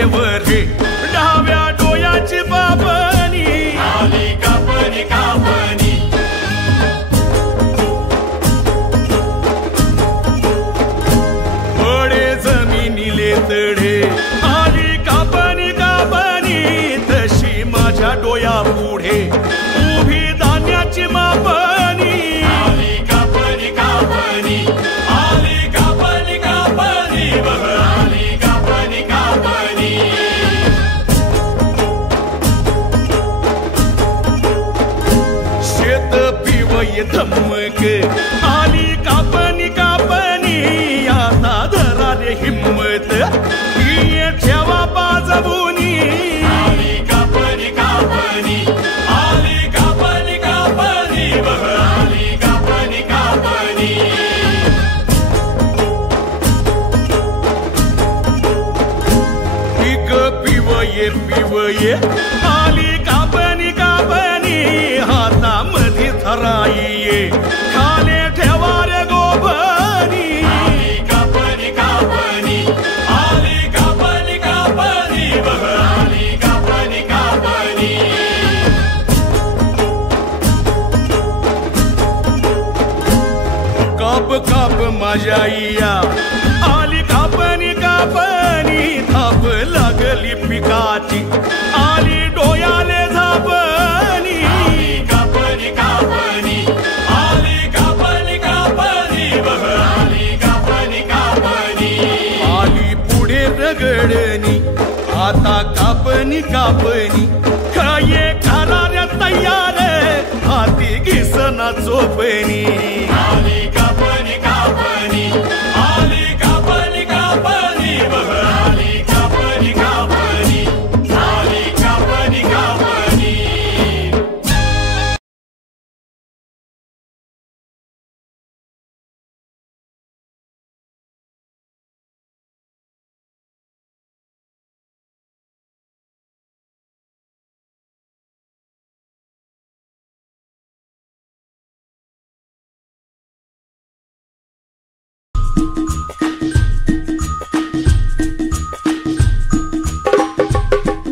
वाटेवर हे डाव्या डोळ्याची बाबनी आली कापणी कापणी बडे जमिनीले तडे आली कापणी कापणी तशी माझ्या डोळ्या पुढे उभी धान्याची मापणी आली कापणी कापणी आली कापणी कापणी आली कापणी कापणी शेत पिवय धमक आली कापणी कापणी आता धरा रे हिम्मत ही ठेवा बाजवूनी आली कापणी कापणी आली कापणी कापणी आली कापणी कापणी पिक पिवये पिवये आली कापणी कापणी हातामध्ये धराईये खाले ठेवा रे गोबनी आली कापणी कापणी आली कापणी कापणी आली कापणी कापणी काप काप माझ्या या आली कापणी कापणी थाप लागली पिकाची आली डोयाले झापणी आली कापणी कापणी आली कापणी कापणी आली कापणी कापणी आली पुढे रगडणी आता कापणी कापणी खाये खाणाऱ्या तयार हाती घिसना चोपणी आली कापणी कापणी आली कापणी कापणी आली कापणी कापणी आली कापणी कापणी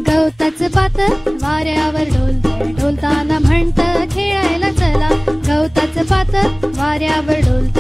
गवताचं पात वाऱ्यावर डोलत डोलताना म्हणत खेळायला चला गवताचं पात वाऱ्यावर डोलत